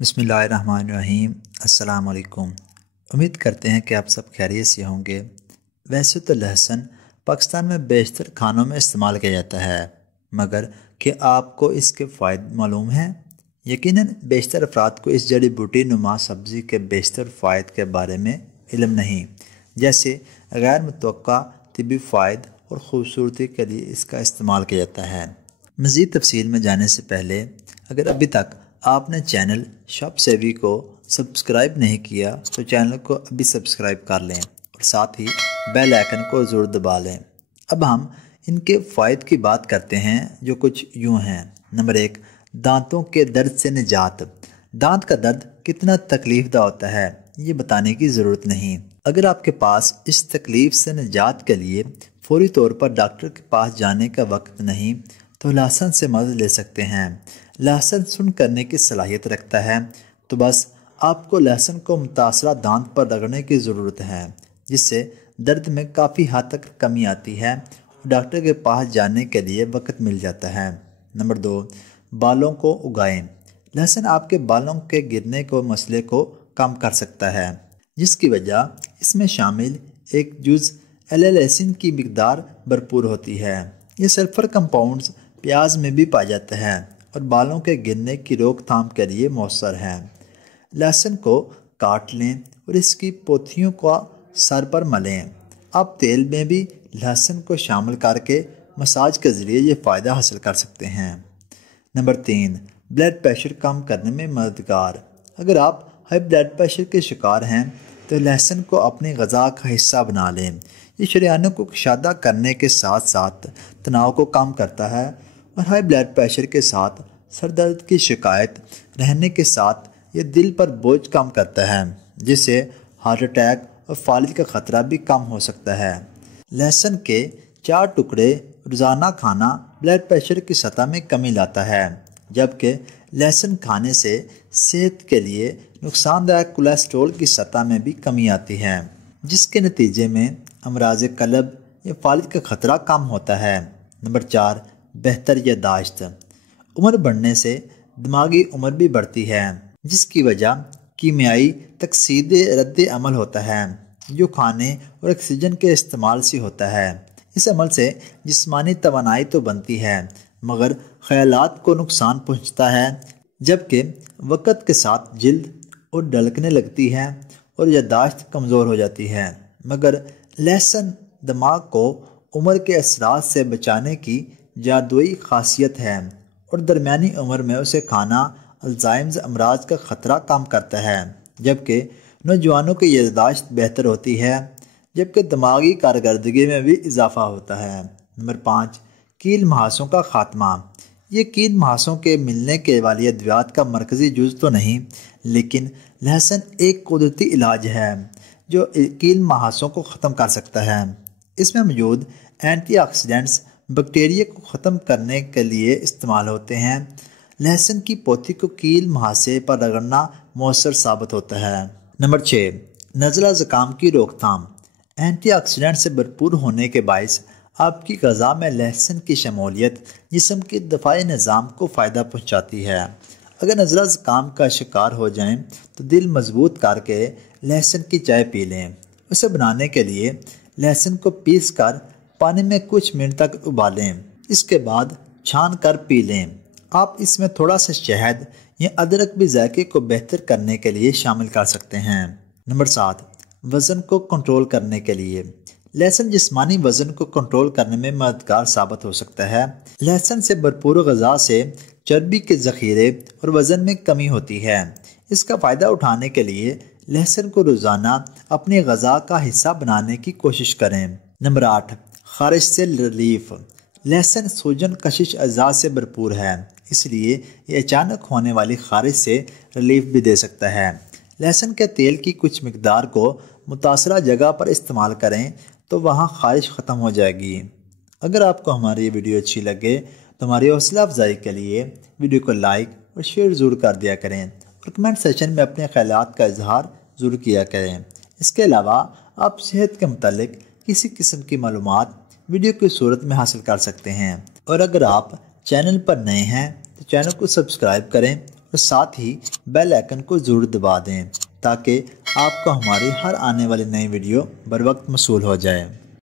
بسم اللہ الرحمن الرحیم۔ السلام علیکم۔ امید کرتے ہیں کہ آپ سب خیریت سے ہوں گے۔ ویسے تو لہسن پاکستان میں بیشتر کھانوں میں استعمال کیا جاتا ہے، مگر کہ آپ کو اس کے فوائد معلوم ہیں؟ یقیناً بیشتر افراد کو اس جڑی بوٹی نما سبزی کے بیشتر فوائد کے بارے میں علم نہیں، جیسے غیر متوقع طبی فوائد اور خوبصورتی کے لیے اس کا استعمال کیا جاتا ہے۔ مزید تفصیل میں جانے سے پہلے اگر ابھی تک آپ نے چینل شاپ سیوی کو سبسکرائب نہیں کیا تو چینل کو ابھی سبسکرائب کر لیں اور ساتھ ہی بیل آئیکن کو ضرور دبا لیں۔ اب ہم ان کے فوائد کی بات کرتے ہیں جو کچھ یوں ہیں۔ نمبر 1، دانتوں کے درد سے نجات۔ دانت کا درد کتنا تکلیف دہ ہوتا ہے یہ بتانے کی ضرورت نہیں۔ اگر آپ کے پاس اس تکلیف سے نجات کے لیے فوری طور پر ڈاکٹر کے پاس جانے کا وقت نہیں تو لہسن سے مدد لے سکتے ہیں۔ لہسن سن کرنے کی صلاحیت رکھتا ہے، تو بس آپ کو لہسن کو متاثرہ دانت پر رگڑنے کی ضرورت ہے، جس سے درد میں کافی حد تک کمی آتی ہے اور ڈاکٹر کے پاس جانے کے لیے وقت مل جاتا ہے۔ نمبر 2، بالوں کو اگائیں۔ لہسن آپ کے بالوں کے گرنے کو مسئلے کو کم کر سکتا ہے، جس کی وجہ اس میں شامل ایک جز ایلیسین کی مقدار بھرپور ہوتی ہے۔ یہ سلفر کمپاؤنڈز پیاز میں بھی پایا جاتا ہے اور بالوں کے گرنے کی روک تھام کے لیے مؤثر ہے۔ لہسن کو کاٹ لیں اور اس کی پوتھیوں کو سر پر ملیں۔ آپ تیل میں بھی لہسن کو شامل کر کے مساج کے ذریعے یہ فائدہ حاصل کر سکتے ہیں۔ نمبر 3، بلڈ پریشر کم کرنے میں مددگار۔ اگر آپ ہائی بلڈ پریشر کے شکار ہیں تو لہسن کو اپنی غذا کا حصہ بنا لیں۔ یہ شریانوں کو کشادہ کرنے کے ساتھ ساتھ تناؤ کو کم کرتا ہے اور ہائی بلڈ پریشر کے ساتھ سر درد کی شکایت رہنے کے ساتھ یہ دل پر بوجھ کم کرتا ہے، جس سے ہارٹ اٹیک اور فالج کا خطرہ بھی کم ہو سکتا ہے۔ لہسن کے 4 ٹکڑے روزانہ کھانا بلڈ پریشر کی سطح میں کمی لاتا ہے، جبکہ لہسن کھانے سے صحت کے لیے نقصان دہ کولیسٹرول کی سطح میں بھی کمی آتی ہے، جس کے نتیجے میں امراض قلب یا فالج کا خطرہ کم ہوتا ہے۔ نمبر 4، بہتر یادداشت۔ عمر بڑھنے سے دماغی عمر بھی بڑھتی ہے، جس کی وجہ کیمیائی تکسید رد عمل ہوتا ہے جو کھانے اور آکسیجن کے استعمال سے ہوتا ہے۔ اس عمل سے جسمانی توانائی تو بنتی ہے مگر خیالات کو نقصان پہنچتا ہے، جبکہ وقت کے ساتھ جلد اور ڈھلکنے لگتی ہے اور یادداشت کمزور ہو جاتی ہے۔ مگر لہسن دماغ کو عمر کے اثرات سے بچانے کی جادوئی خاصیت ہے اور درمیانی عمر میں اسے کھانا الزائمر امراض کا خطرہ کم کرتا ہے، جبکہ نوجوانوں کی یادداشت بہتر ہوتی ہے، جبکہ دماغی کارکردگی میں بھی اضافہ ہوتا ہے۔ نمبر 5، کیل مہاسوں کا خاتمہ۔ یہ کیل مہاسوں کے ملنے کے والی ادویات کا مرکزی جز تو نہیں، لیکن لہسن ایک قدرتی علاج ہے جو کیل مہاسوں کو ختم کر سکتا ہے۔ اس میں موجود اینٹی آکسیڈنٹس بیکٹیریا کو ختم کرنے کے لیے استعمال ہوتے ہیں۔ لہسن کی پوتھی کو کیل مہاسے پر رگڑنا مؤثر ثابت ہوتا ہے۔ نمبر 6، نزلہ زکام کی روک تھام۔ اینٹی آکسیڈنٹ سے بھرپور ہونے کے باعث آپ کی غذا میں لہسن کی شمولیت جسم کے دفاعی نظام کو فائدہ پہنچاتی ہے۔ اگر نزلہ زکام کا شکار ہو جائیں تو دل مضبوط کر کے لہسن کی چائے پی لیں۔ اسے بنانے کے لیے لہسن کو پیس کر پانی میں کچھ منٹ تک ابالیں، اس کے بعد چھان کر پی لیں۔ آپ اس میں تھوڑا سا شہد یا ادرک بھی ذائقے کو بہتر کرنے کے لیے شامل کر سکتے ہیں۔ نمبر 7، وزن کو کنٹرول کرنے کے لیے۔ لہسن جسمانی وزن کو کنٹرول کرنے میں مددگار ثابت ہو سکتا ہے۔ لہسن سے بھرپور غذا سے چربی کے ذخیرے اور وزن میں کمی ہوتی ہے۔ اس کا فائدہ اٹھانے کے لیے لہسن کو روزانہ اپنی غذا کا حصہ بنانے کی کوشش کریں۔ نمبر 8، خارش سے ریلیف۔ لہسن سوجن کشش اعضاء سے بھرپور ہے، اس لیے یہ اچانک ہونے والی خارش سے ریلیف بھی دے سکتا ہے۔ لہسن کے تیل کی کچھ مقدار کو متاثرہ جگہ پر استعمال کریں تو وہاں خارش ختم ہو جائے گی۔ اگر آپ کو ہماری یہ ویڈیو اچھی لگے تو ہماری حوصلہ افزائی کے لیے ویڈیو کو لائک اور شیئر ضرور کر دیا کریں اور کمنٹ سیکشن میں اپنے خیالات کا اظہار ضرور کیا کریں۔ اس کے علاوہ آپ صحت کے متعلق کسی قسم کی معلومات ویڈیو کی صورت میں حاصل کر سکتے ہیں، اور اگر آپ چینل پر نئے ہیں تو چینل کو سبسکرائب کریں اور ساتھ ہی بیل آئکن کو ضرور دبا دیں تاکہ آپ کو ہماری ہر آنے والی نئی ویڈیو بر وقت موصول ہو جائے۔